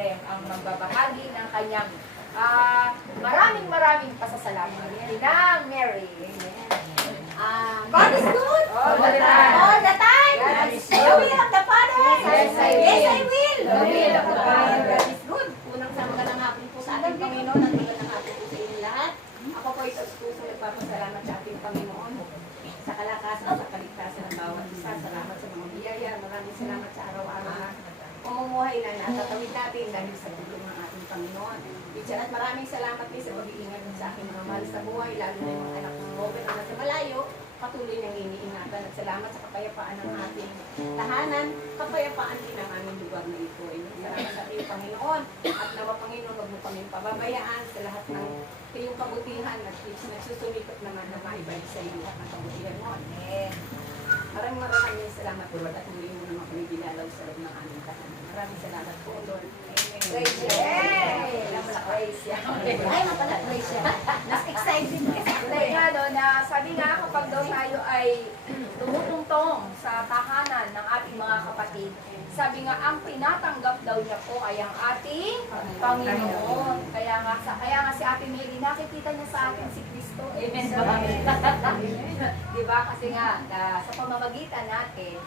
Jerusalem ang magbabahagi ng kanyang maraming pasasalamat. Tinang Mary. God is good. All the time. All the time. Yes, The will of the Father. Yes, I will. Yes, I will. The will of the Father. God is good. Unang sa magandang hapon po sa ating Panginoon at magandang hapon po sa inyong lahat. Ako po ay puso nagpapasalamat sa ating Panginoon sa kalakasan, sa kaligtasan ng bawat isa. Salamat sa mga biyaya. Maraming salamat sa araw-araw na pamumuhay na natatawid natin dahil sa tulong ng ating Panginoon. At maraming salamat din sa pag-iingat sa aking mga mahal sa buhay, lalo na yung mga anak ng Robert na nasa malayo, patuloy niyang iniingatan at salamat sa kapayapaan ng ating tahanan, kapayapaan din ang aming lugar na ito. Salamat sa ating Panginoon at nawa Panginoon, huwag mo kami pababayaan sa lahat ng iyong kabutihan at nagsusumikot naman na maibalik sa iyo at ng kabutihan mo. Amen. Maraming salamat po at muli mo naman kami binalaw sa loob ng aming tahanan. Maraming salamat po, Lord. Amen. Praise Yay! Praise Yay! Ay, mapala, praise siya. Nas-excited kasi. Sabi nga kapag daw tayo ay tumutungtong sa tahanan ng ating mga kapatid, sabi nga ang tinatanggap daw niya po ay ang ating Panginoon. Kaya nga si Ate Mary, nakikita niya sa atin si Kristo. Amen. Diba? Kasi nga, sa pamamagitan natin,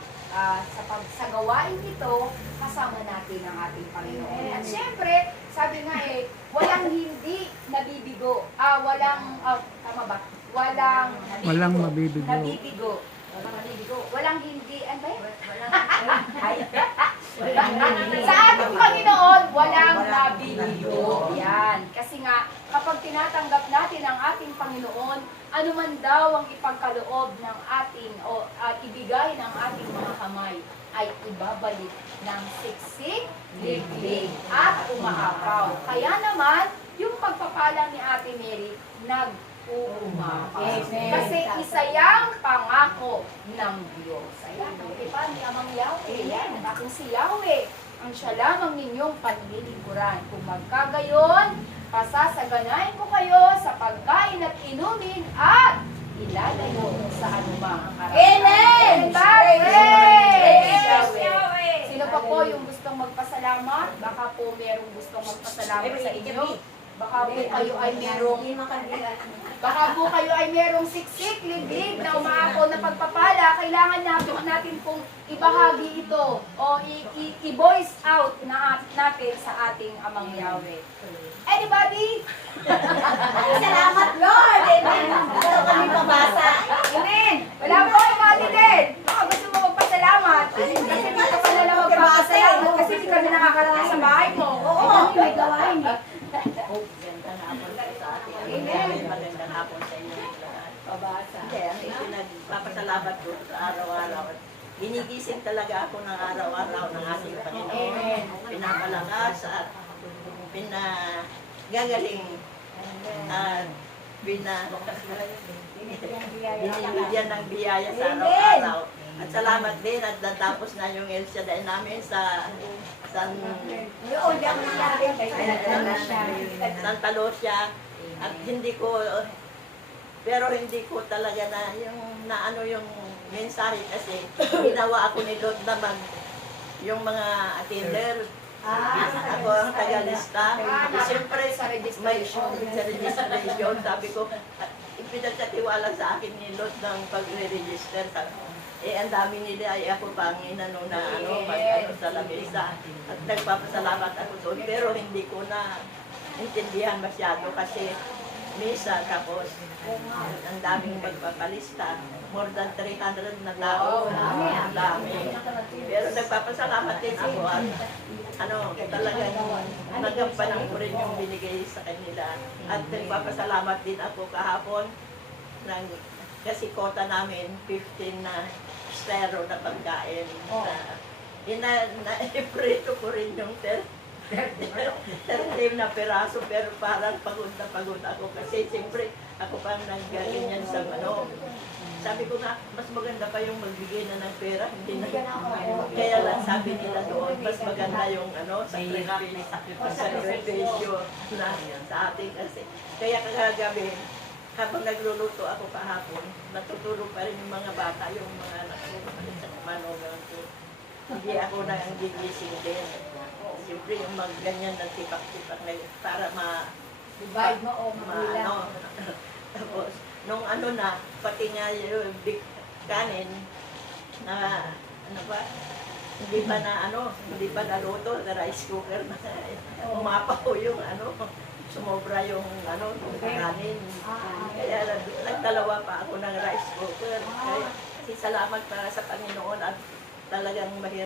sa gawain ito, kasama natin ang ating Panginoon. At syempre, sabi nga walang hindi nabibigo. Tama ba? Walang mabibigo. Nabibigo. Walang hindi, ano ba yun? Sa ating Panginoon, walang nabibigo. Yan. Kasi nga, kapag tinatanggap natin ang ating Panginoon, ano man daw ang ipagkaloob ng ating o ibigay ng ating mga kamay ay ibabalik ng siksik, liglig, at umaapaw. Kaya naman, yung pagpapala ni Ate Mary, nag-uumapaw. Kasi isa yang pangako ng Diyos. Ayan, diba? Ni Amang Yahweh. Ayan, ang aking si Yahweh. Ang siya lamang ninyong panlilingkuran. Kung magkagayon, pasasaganayin ko kayo sa pagkain at inumin at ilalayo sa anumang karapatan. Amen! Praise Praise Yahweh! Sino pa po yung gustong magpasalamat? Baka po merong gustong magpasalamat sa inyo. Baka po kayo ay merong siksik, liglig na umaapaw na pagpapala. Kailangan natin pong ibahagi ito o i-voice out natin sa ating Amang Yahweh. Anybody? Salamat, Lord! Amen! Gusto kami pabasa. Amen! Wala po kayo mali din. Baka gusto mo magpasalamat. Kasi hindi ka pala na magpapasalamat kasi hindi ka na nakakarating sa bahay mo. Oo, may gawain eh. Magandang hapon sa ating Amen. Magandang hapon sa inyo lahat. Pabasa. Kaya nagpapasalamat ko sa araw-araw. Ginigising talaga ako ng araw-araw ng ating Panginoon. Amen. Pinapalakas at pinagagaling at binibigyan ng biyaya sa araw-araw. At salamat din at natapos na yung El Shaddai namin sa Santa Lucia. At hindi ko talaga na yung mensahe kasi ginawa ako ni Lord naman yung mga attender. Ako ang tagalista. Siyempre sa registration, sabi ko, ipinagkatiwala sa akin ni Lord ng pagre-register. Ang dami nila ay ako pangina sa lamesa. At nagpapasalamat ako doon. Pero hindi ko na intindihan masyado kasi misa tapos ang daming magpapalista. More than 300 na tao. Ang dami. Pero nagpapasalamat din ako at talagang nagampanan ko rin yung binigay sa kanila. At nagpapasalamat din ako kahapon kasi kota namin 15 na stero na pagkain. Na-prito ko rin yung 13 na peraso pero parang pagod na pagod ako kasi siyempre ako pang nagganyan sa Sabi ko nga, mas maganda pa yung magbigay na ng pera, hindi na. Kaya lang sabi nila doon, mas maganda yung sakripisyo na sa ating kasi. Kaya kagabi, habang nagluluto ako kahapon, natutulog pa rin yung mga bata, yung mga anak ko, manugang ko. Hindi ako na ang gigising din. siyempre yung mga ganyan na tipak-tipak na para Divide mo o magulang. Tapos, nung ano na, pati nga yung big kanin, na, ano ba, hindi pa naluto, na rice cooker na, umapaw yung sumobra yung kanin. Kaya nagdalawa pa ako ng rice cooker. Kaya, kasi salamat para sa Panginoon at talagang mahirap.